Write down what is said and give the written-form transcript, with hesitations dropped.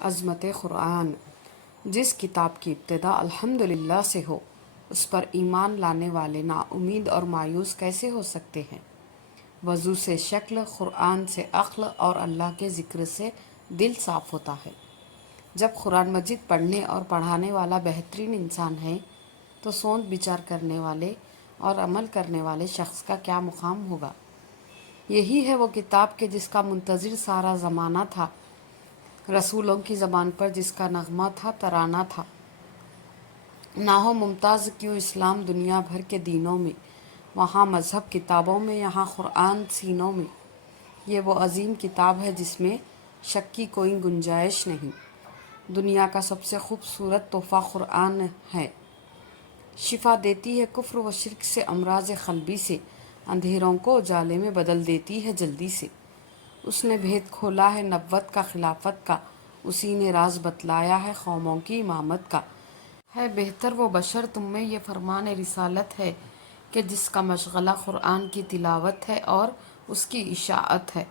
عظمت قرآن۔ جس کتاب کی ابتدا الحمدللہ سے ہو اس پر ایمان لانے والے نا امید اور مایوس کیسے ہو سکتے ہیں؟ وضو سے شکل، قرآن سے عقل اور اللہ کے ذکر سے دل صاف ہوتا ہے۔ جب قرآن مجید پڑھنے اور پڑھانے والا بہترین انسان ہے تو سوچ بچار کرنے والے اور عمل کرنے والے شخص کا کیا مقام ہوگا؟ یہی ہے وہ کتاب کہ جس کا منتظر سارا زمانہ تھا، رسولوں کی زبان پر جس کا نغمہ تھا، ترانہ تھا۔ نہ ہو ممتاز کیوں اسلام دنیا بھر کے دینوں میں، وہاں مذہب کتابوں میں، یہاں قرآن سینوں میں۔ یہ وہ عظیم کتاب ہے جس میں شک کی کوئی گنجائش نہیں۔ دنیا کا سب سے خوبصورت تحفہ قرآن ہے۔ شفا دیتی ہے کفر و شرک سے، امراض قلبی سے، اندھیروں کو اجالے میں بدل دیتی ہے جلدی سے۔ اس نے بھید کھولا ہے نبوت کا، خلافت کا، اسی نے راز بتلایا ہے قوموں کی امامت کا۔ ہے بہتر وہ بشر تم میں یہ فرمان رسالت ہے کہ جس کا مشغلہ قرآن کی تلاوت ہے اور اس کی اشاعت ہے۔